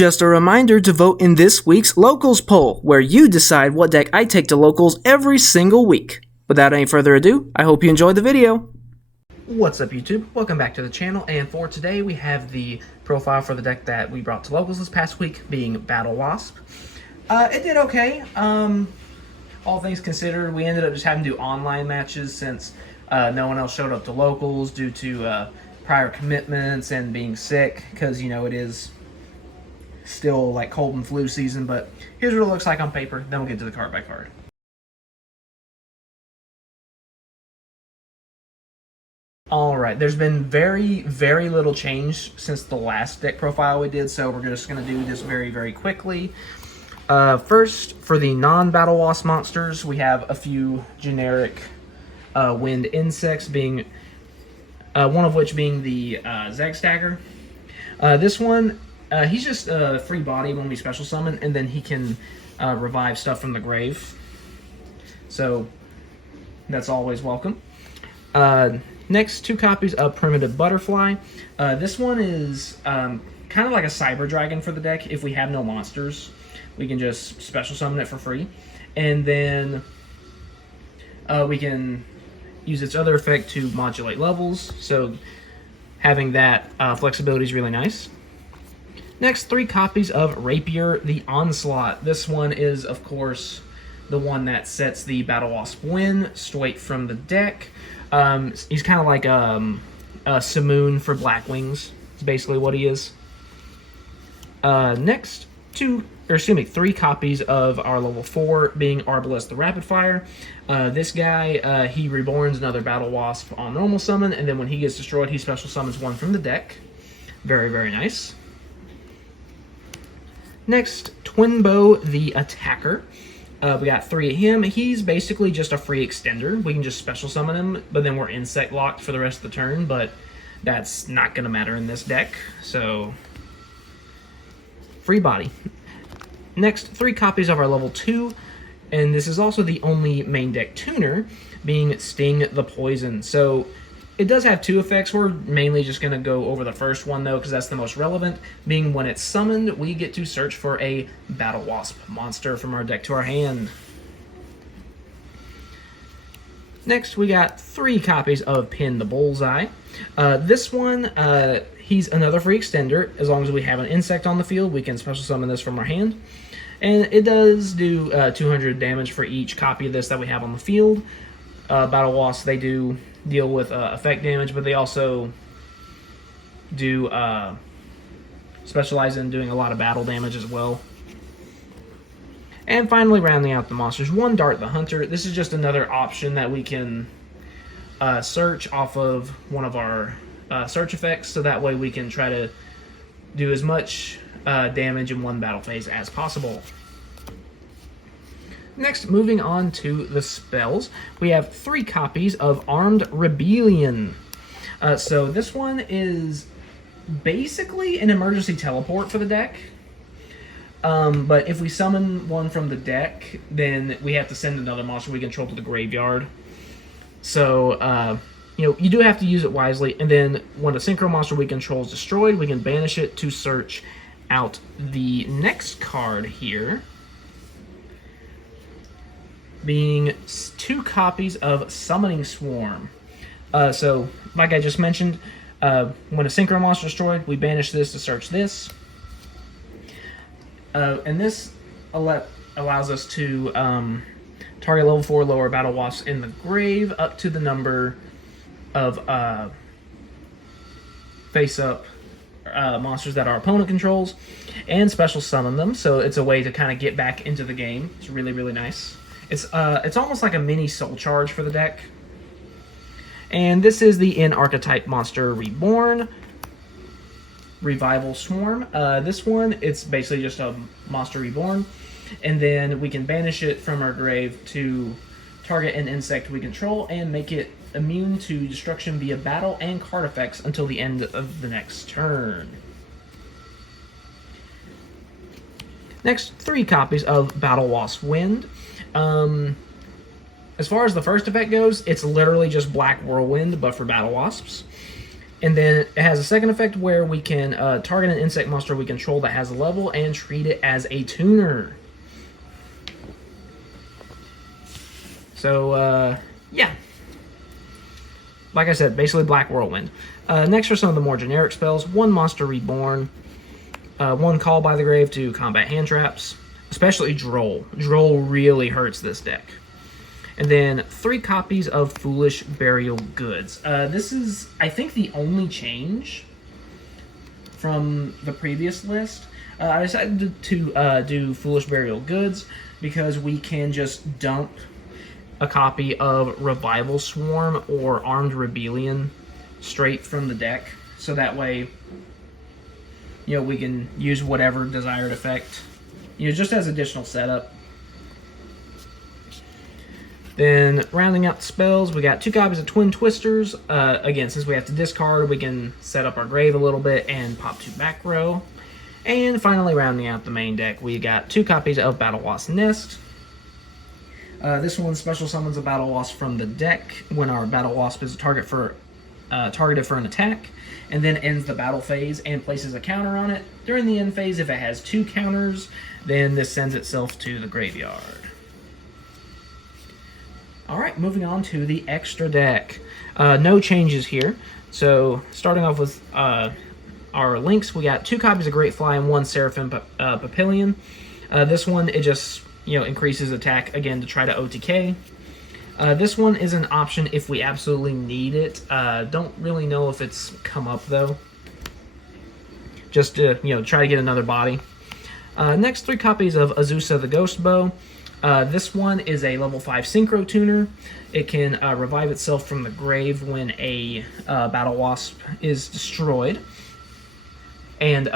Just a reminder to vote in this week's Locals poll, where you decide what deck I take to Locals every single week. Without any further ado, I hope you enjoyed the video. What's up, YouTube? Welcome back to the channel, and for today we have the profile for the deck that we brought to Locals this past week, being Battlewasp. It did okay. All things considered, we ended up just having to do online matches since no one else showed up to Locals due to prior commitments and being sick, because, you know, it is still like cold and flu season. But here's what it looks like on paper, then we'll get to the card by card. Alright, there's been very little change since the last deck profile we did, so we're just going to do this very quickly. First, for the non-Battlewasp monsters, we have a few generic wind insects, being one of which being the Zagstagger. This one, he's just a free body when we special summon, and then he can revive stuff from the grave. So that's always welcome. Next, 2 copies of Primitive Butterfly. This one is kind of like a Cyber Dragon for the deck. If we have no monsters, we can just special summon it for free. And then we can use its other effect to modulate levels. So having that flexibility is really nice. Next, 3 copies of Rapier the Onslaught. This one is, of course, the one that sets the Battlewasp win straight from the deck. He's kind of like a Simoon for Black Wings. It's basically what he is. Next, 3 copies of our level 4, being Arbalest the Rapid Fire. This guy, he reborns another Battlewasp on normal summon, and then when he gets destroyed, he special summons one from the deck. Very nice. Next, Twinbow the Attacker. We got 3 of him. He's basically just a free extender. We can just special summon him, but then we're insect locked for the rest of the turn, but that's not going to matter in this deck, so free body. Next, 3 copies of our level 2, and this is also the only main deck tuner, being Sting the Poison. So it does have 2 effects. We're mainly just going to go over the first one, though, because that's the most relevant, being when it's summoned, we get to search for a Battlewasp monster from our deck to our hand. Next, we got 3 copies of Pin the Bullseye. This one, he's another free extender. As long as we have an insect on the field, we can special summon this from our hand. And it does do 200 damage for each copy of this that we have on the field. Battlewasp, they do deal with effect damage, but they also do specialize in doing a lot of battle damage as well. And finally, rounding out the monsters, 1 Dart the Hunter. This is just another option that we can search off of one of our search effects, so that way we can try to do as much damage in one battle phase as possible. Next, moving on to the spells, we have 3 copies of Armed Rebellion. So this one is basically an emergency teleport for the deck. But if we summon one from the deck, then we have to send another monster we control to the graveyard. So, you know, you do have to use it wisely. And then when a synchro monster we control is destroyed, we can banish it to search out the next card here, being 2 copies of Summoning Swarm. So, like I just mentioned, when a synchro monster is destroyed, we banish this to search this. And this allows us to target level 4 lower Battlewasps in the grave up to the number of face-up monsters that our opponent controls, and special summon them. So it's a way to kind of get back into the game. It's really nice. It's almost like a mini soul charge for the deck. And this is the in-archetype monster Reborn, Revival Swarm. This one, it's basically just a monster reborn, and then we can banish it from our grave to target an insect we control and make it immune to destruction via battle and card effects until the end of the next turn. Next, 3 copies of Battlewasp Wind. As far as the first effect goes, it's literally just Black Whirlwind, but for Battlewasps. And then it has a second effect where we can target an insect monster we control that has a level and treat it as a tuner. So, yeah. Like I said, basically Black Whirlwind. Next are some of the more generic spells. 1 Monster Reborn. 1 Call by the Grave to combat hand traps. Especially Droll. Droll really hurts this deck. And then 3 copies of Foolish Burial Goods. This is, I think, the only change from the previous list. I decided to do Foolish Burial Goods because we can just dump a copy of Revival Swarm or Armed Rebellion straight from the deck. So that way, you know, we can use whatever desired effect, you know, just as additional setup. Then, rounding out the spells, we got 2 copies of Twin Twisters. Again, since we have to discard, we can set up our grave a little bit and pop 2 back row. And finally, rounding out the main deck, we got 2 copies of Battlewasp Nest. This one special summons a Battlewasp from the deck when our Battlewasp is targeted for an attack, and then ends the battle phase and places a counter on it. During the end phase, if it has 2 counters, then this sends itself to the graveyard. Alright, moving on to the extra deck. No changes here. So, starting off with our links, we got 2 copies of Great Fly and 1 Seraphim Papillion. This one, it just, you know, increases attack again to try to OTK. This one is an option if we absolutely need it. Don't really know if it's come up though. Just to, you know, try to get another body. Next, 3 copies of Azusa the Ghost Bow. This one is a level 5 Synchro Tuner. It can revive itself from the grave when a Battlewasp is destroyed. And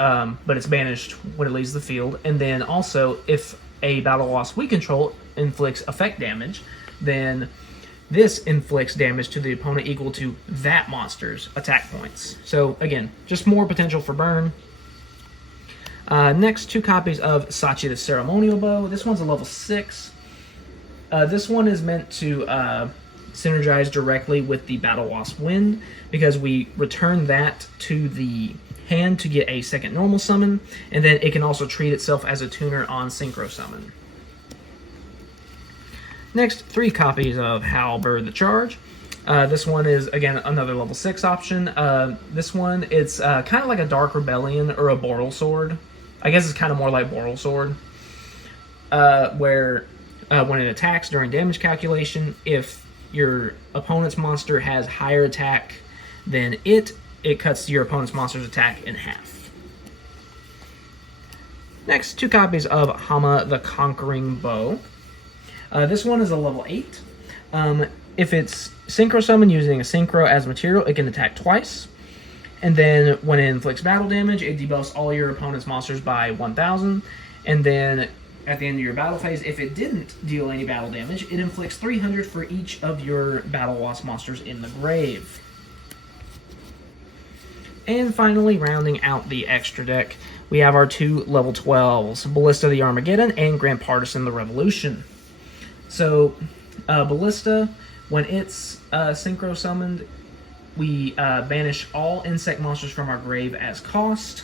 but it's banished when it leaves the field. And then also, if a Battlewasp we control inflicts effect damage, then this inflicts damage to the opponent equal to that monster's attack points. So again, just more potential for burn. Next, 2 copies of Sachi the Ceremonial Bow. This one's a level 6. This one is meant to synergize directly with the Battlewasp Wind, because we return that to the hand to get a second normal summon, and then it can also treat itself as a tuner on Synchro Summon. Next, 3 copies of Halberd the Charge. This one is, again, another level 6 option. This one, it's kind of like a Dark Rebellion or a Boral Sword. I guess it's kind of more like Boral Sword, where when it attacks during damage calculation, if your opponent's monster has higher attack than it cuts your opponent's monster's attack in half. Next, 2 copies of Hama the Conquering Bow. This one is a level 8. If it's Synchro Summon using a Synchro as material, it can attack twice. And then when it inflicts battle damage, it debuffs all your opponent's monsters by 1,000. And then at the end of your battle phase, if it didn't deal any battle damage, it inflicts 300 for each of your Battlewasp monsters in the grave. And finally, rounding out the extra deck, we have our 2 level 12s, Ballista the Armageddon and Grand Partisan the Revolution. So, Ballista, when it's Synchro Summoned, we banish all insect monsters from our grave as cost,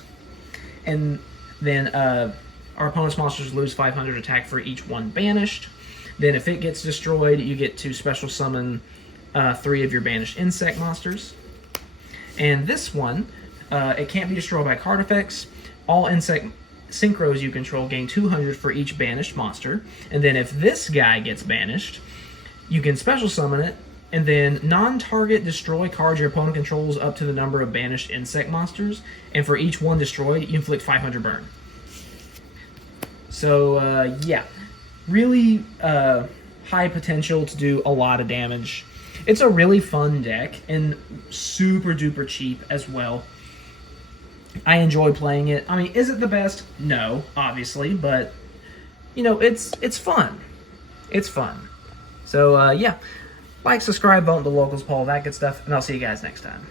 and then our opponent's monsters lose 500 attack for each one banished. Then if it gets destroyed, you get to special summon 3 of your banished insect monsters. And this one, it can't be destroyed by card effects. All insect synchros you control gain 200 for each banished monster. And then if this guy gets banished, you can special summon it, and then non-target destroy cards your opponent controls up to the number of banished insect monsters, and for each one destroyed, you inflict 500 burn. So, yeah, really high potential to do a lot of damage. It's a really fun deck, and super duper cheap as well. I enjoy playing it. I mean, is it the best? No, obviously, but, you know, it's fun. It's fun. So, yeah. Like, subscribe, vote in the locals poll, that good stuff, and I'll see you guys next time.